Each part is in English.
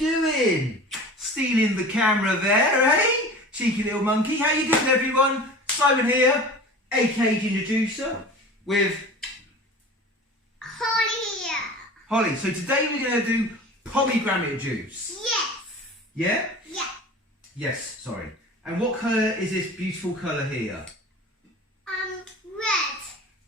doing? Stealing the camera there, eh? Cheeky little monkey. How you doing, everyone? Simon here, aka Ginger Juicer, with Holly here. Holly. So today we're going to do pomegranate juice. Yes. Yeah? Yeah. Yes, sorry. And what colour is this beautiful colour here? Red.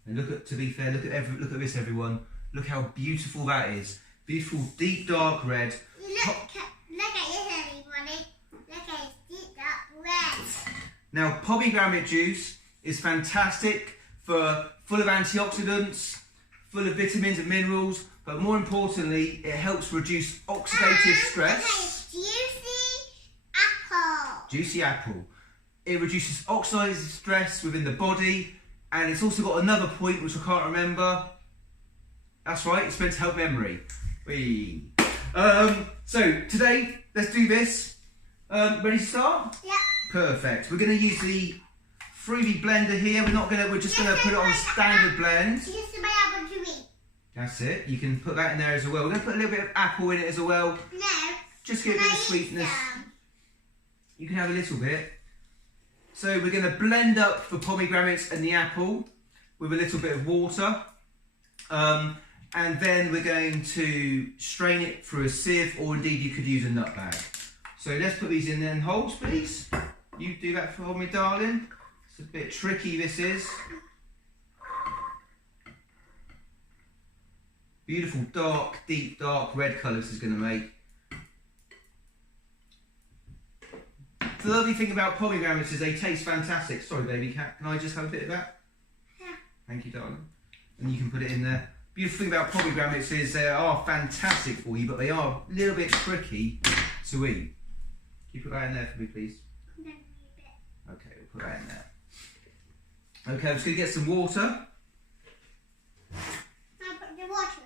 And look at, to be fair, look at this, everyone. Look how beautiful that is. Beautiful, deep, dark red. Look at it, everybody. Look at it, deep dark red. Now, pomegranate juice is fantastic for full of antioxidants, full of vitamins and minerals, but more importantly, it helps reduce oxidative stress. Juicy apple. Juicy apple. It reduces oxidative stress within the body, and it's also got another point which I can't remember. That's right, it's meant to help memory. Whee. So today, let's do this. Ready to start? Yeah. Perfect. We're going to use the freebie blender here. We're just going to put it on standard blend. Just my apple to me. That's it. You can put that in there as well. We're going to put a little bit of apple in it as well. No. Just get a bit of sweetness. You can have a little bit. So we're going to blend up the pomegranates and the apple with a little bit of water. And then we're going to strain it through a sieve, or indeed you could use a nut bag. So let's put these in then holes, please. You do that for me, darling. It's a bit tricky, this is. Beautiful, dark, deep, dark red colour this is going to make. The lovely thing about pomegranates is they taste fantastic. Sorry, baby cat, can I just have a bit of that? Yeah. Thank you, darling. And you can put it in there. Beautiful thing about pomegranates is they are fantastic for you, but they are a little bit tricky to eat. Can you put that in there for me, please? Okay, we'll put that in there. Okay, I'm just going to get some water. I'll put the water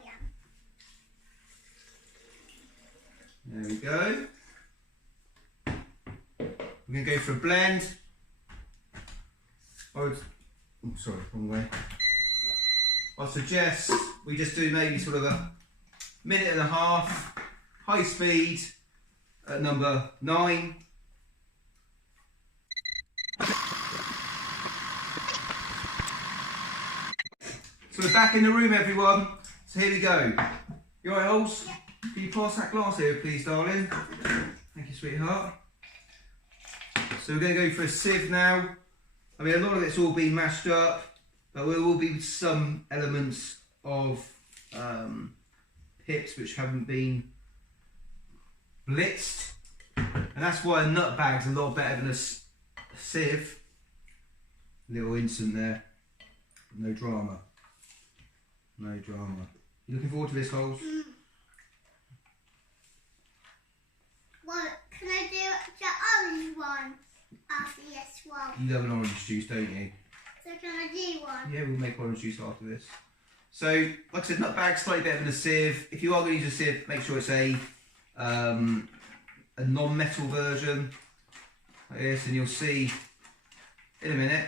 in. There we go. We're going to go for a blend. Sorry, wrong way. I suggest we just do maybe sort of a minute and a half, high speed, at number 9. So we're back in the room, everyone. So here we go. You alright, Holes? Yeah. Can you pass that glass here, please, darling? Thank you, sweetheart. So we're going to go for a sieve now. I mean, a lot of it's all been mashed up, but there will be some elements of pips which haven't been blitzed, and that's why a nut bag's a lot better than a sieve. Little instant there, no drama, no drama. You looking forward to this, Holes? Well, can I do the orange one after this one? You love an orange juice, don't you? So can I do one? Yeah, we'll make orange juice after this. So, like I said, nut bag's slightly better than a sieve. If you are going to use a sieve, make sure it's a non-metal version like this, and you'll see in a minute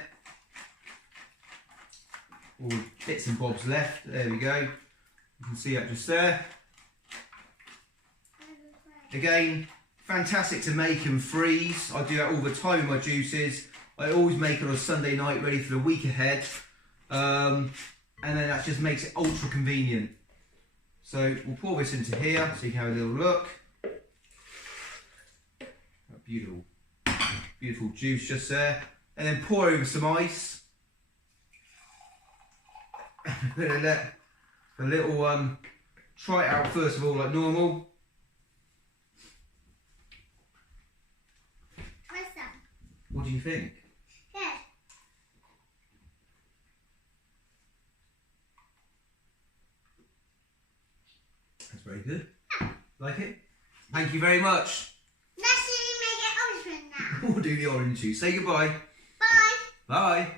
all bits and bobs left. There we go. You can see that just there. Again, fantastic to make and freeze. I do that all the time in my juices. I always make it on a Sunday night ready for the week ahead. And then that just makes it ultra convenient. So we'll pour this into here so you can have a little look. Beautiful, beautiful juice just there. And then pour over some ice. Let the little one try it out first of all like normal. What's that? What do you think? Good. That's very good. Like it? Thank you very much. Let's see me make it orange one now. We'll do the orange juice. Say goodbye. Bye. Bye.